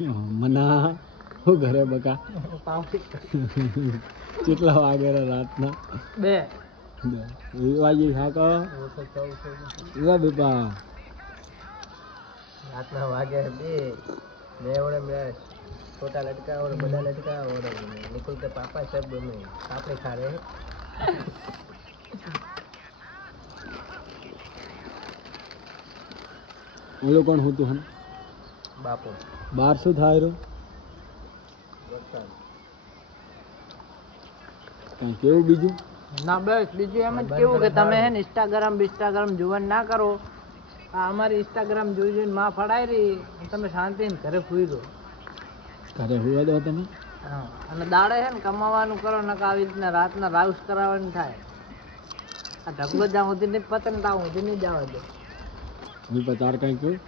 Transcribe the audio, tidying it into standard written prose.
મના હું ઘરે બકા કેટલા વાગેલા રાતના 2 વાગી હા બેપા રાતના વાગે 2 મેં ઓળે મેં छोटा लड़का और बड़ा लड़का और निकुल के पापा सब में पापड़े खा रहे हैं ઓલો કોણ હતું હન बापू બાર શું થાય રહ્યું કઈ કેવું બીજું ના બસ બીજું એમ જ કેવું કે તમે હે ને ઇન્સ્ટાગ્રામ જોવાનું ના કરો આ અમારી ઇન્સ્ટાગ્રામ જોઈ જોઈને માં ફડાઈ રહી તમે શાંતિને ઘરે ફૂઈ દો ઘરે હોવા દો તમે હા અને દાડે હે ને કમાવાનું કરો નકા આવી રીતના રાતના રાઉસ કરાવવાની થાય આ ઢગલો જ્યાં સુધી નહીં પતન ત્યાં સુધી નહીં જવા દે હું તાર કઈ કહ્યું